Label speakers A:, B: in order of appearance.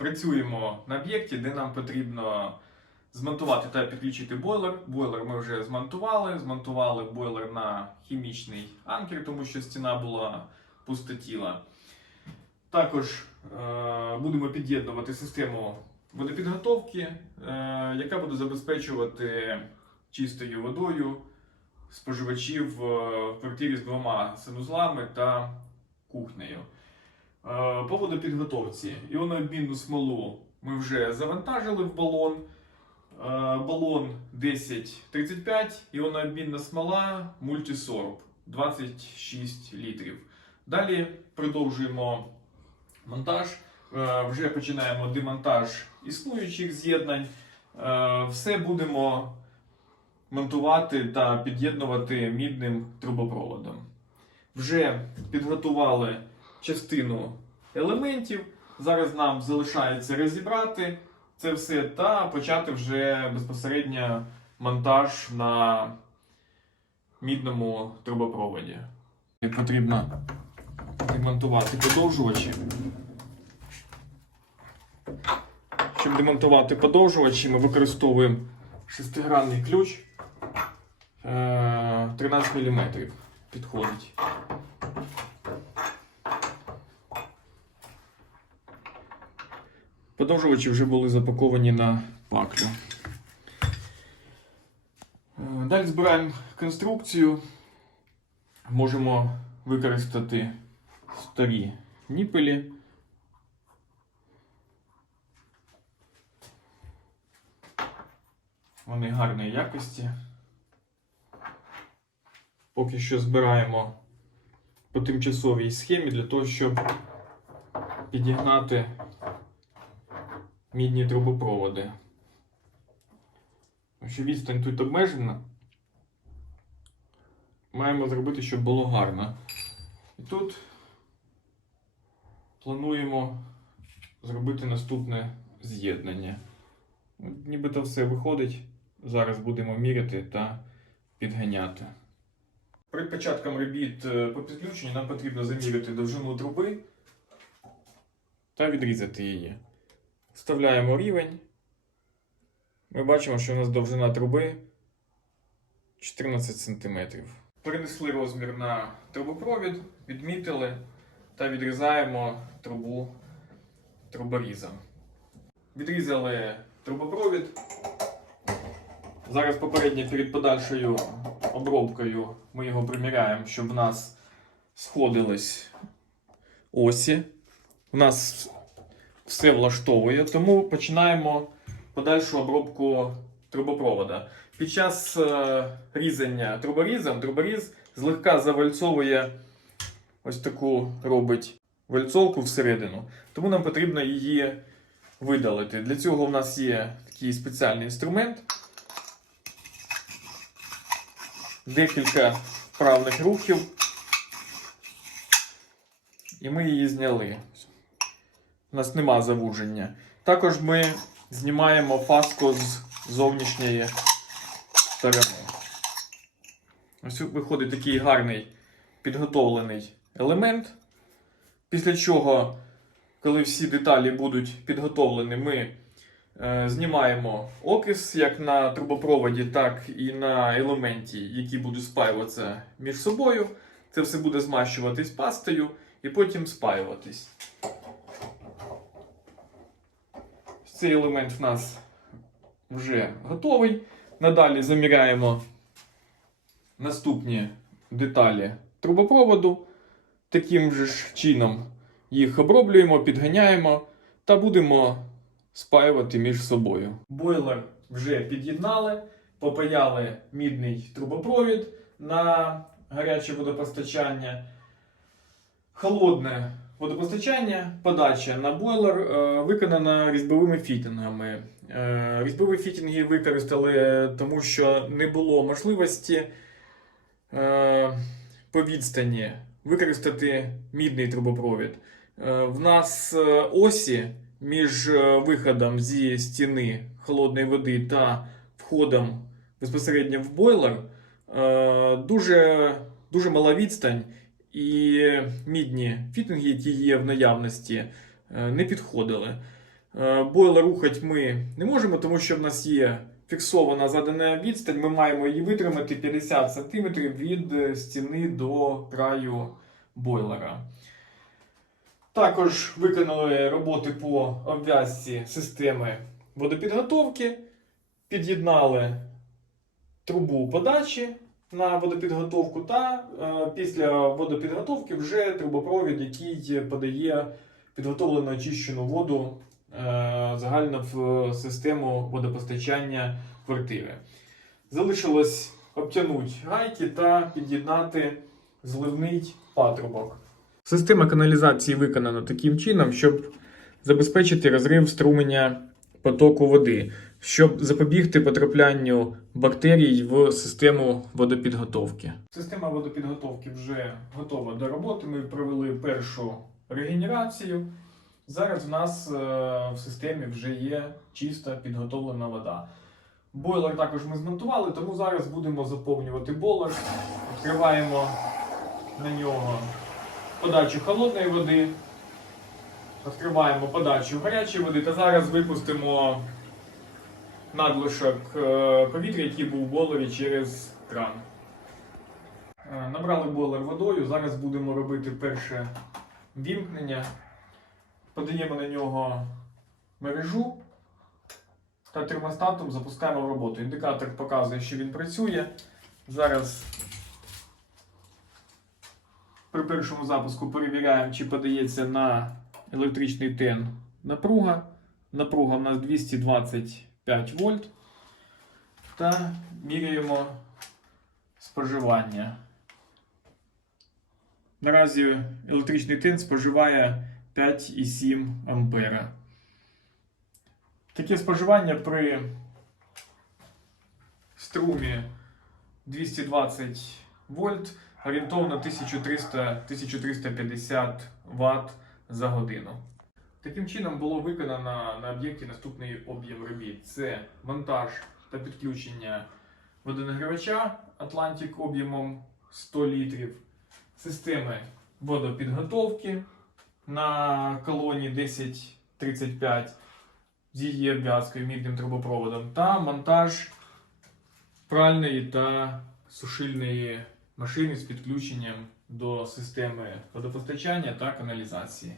A: Працюємо на об'єкті, де нам потрібно змонтувати та підключити бойлер. Бойлер ми вже змонтували. Змонтували бойлер на хімічний анкер, тому що стіна була пустотіла. Також е, будемо під'єднувати систему водопідготовки, е, яка буде забезпечувати чистою водою споживачів е, в квартирі з двома санузлами та кухнею. Е, По водопідготовці іонообмінну смолу ми вже завантажили в балон. Е, Балон 1035, іонообмінна смола мультисорб 26 літрів. Далі продовжуємо монтаж. Е, Вже починаємо демонтаж існуючих з'єднань. Все будемо монтувати та під'єднувати мідним трубопроводом. Вже підготували частину елементів. Зараз нам залишається розібрати це все та почати вже безпосередньо монтаж на мідному трубопроводі. Потрібно демонтувати подовжувачі. Щоб демонтувати подовжувачі, ми використовуємо шестигранний ключ е, 13 мм. Підходить. Подовжувачі вже були запаковані на паклю. Е, Далі збираємо конструкцію. Можемо використати старі ніпелі. Вони гарної якості. Поки що збираємо по тимчасовій схемі для того, щоб підігнати мідні трубопроводи. Тому що відстань тут обмежена. Маємо зробити, щоб було гарно. І тут плануємо зробити наступне з'єднання. Нібито все виходить. Зараз будемо міряти та підганяти. Перед початком робіт е, по підключенню нам потрібно заміряти довжину труби та відрізати її. Вставляємо рівень. Ми бачимо, що у нас довжина труби 14 см. Перенесли розмір на трубопровід, відмітили та відрізаємо трубу труборізом. Відрізали трубопровід. Зараз попередньо перед подальшою обробкою ми його приміряємо, щоб у нас сходились осі. У нас все влаштовує, тому починаємо подальшу обробку трубопровода. Під час е, різання труборізом труборіз злегка завальцовує ось таку робить вальцовку всередину. Тому нам потрібно її видалити. Для цього в нас є такий спеціальний інструмент. Декілька вправних рухів. І ми її зняли. У нас нема завуження. Також ми знімаємо фаску з зовнішньої сторони. Ось виходить такий гарний підготовлений елемент. Після чого, коли всі деталі будуть підготовлені, ми е, знімаємо окис як на трубопроводі, так і на елементі, які будуть спаюватися між собою. Це все буде змащуватись пастою і потім спаюватись. Цей елемент в нас вже готовий. Надалі заміряємо наступні деталі трубопроводу. Таким же ж чином їх оброблюємо, підганяємо та будемо спаювати між собою. Бойлер вже під'єднали, попаяли мідний трубопровід на гаряче водопостачання. Холодне водопостачання, подача на бойлер е, виконана різьбовими фітингами. Е, різьбові фітинги використали, тому що не було можливості е, по відстані використати мідний трубопровід. Е, в нас е, осі між е, виходом зі стіни холодної води та входом безпосередньо в бойлер е, дуже, дуже мала відстань. І мідні фітинги, які є в наявності, е, не підходили. Е, Бойлер рухати ми не можемо, тому що в нас є фіксована задана відстань. Ми маємо її витримати 50 см від е, стіни до краю бойлера. Також виконали роботи по обв'язці системи водопідготовки, під'єднали трубу подачі на водопідготовку та е, після водопідготовки вже трубопровід, який подає підготовлену очищену воду е, загально в систему водопостачання квартири. Залишилось обтягнути гайки та під'єднати зливний патрубок. Система каналізації виконана таким чином, щоб забезпечити розрив струменя потоку води, щоб запобігти потраплянню бактерій в систему водопідготовки. Система водопідготовки вже готова до роботи. Ми провели першу регенерацію. Зараз в нас е, в системі вже є чиста підготовлена вода. Бойлер також ми змонтували, тому зараз будемо заповнювати бойлер. Відкриваємо на нього подачу холодної води. Відкриваємо подачу гарячої води та зараз випустимо надлишок е, повітря, який був в бойлері через кран. Е, Набрали бойлер водою. Зараз будемо робити перше вімкнення. Подаємо на нього мережу та термостатом запускаємо роботу. Індикатор показує, що він працює. Зараз при першому запуску перевіряємо, чи подається на електричний тен напруга. Напруга у нас 225 вольт. Та міряємо споживання. Наразі електричний тен споживає 5,7 ампера. Таке споживання при струмі 220 вольт орієнтовно 1300-1350 Вт за годину. Таким чином було виконано на об'єкті наступний об'єм робіт: це монтаж та підключення водонагрівача Atlantic об'ємом 100 літрів, системи водопідготовки на колоні 1035 з її обв'язкою мідним трубопроводом та монтаж пральної та сушильної машини з підключенням до системи водопостачання та каналізації.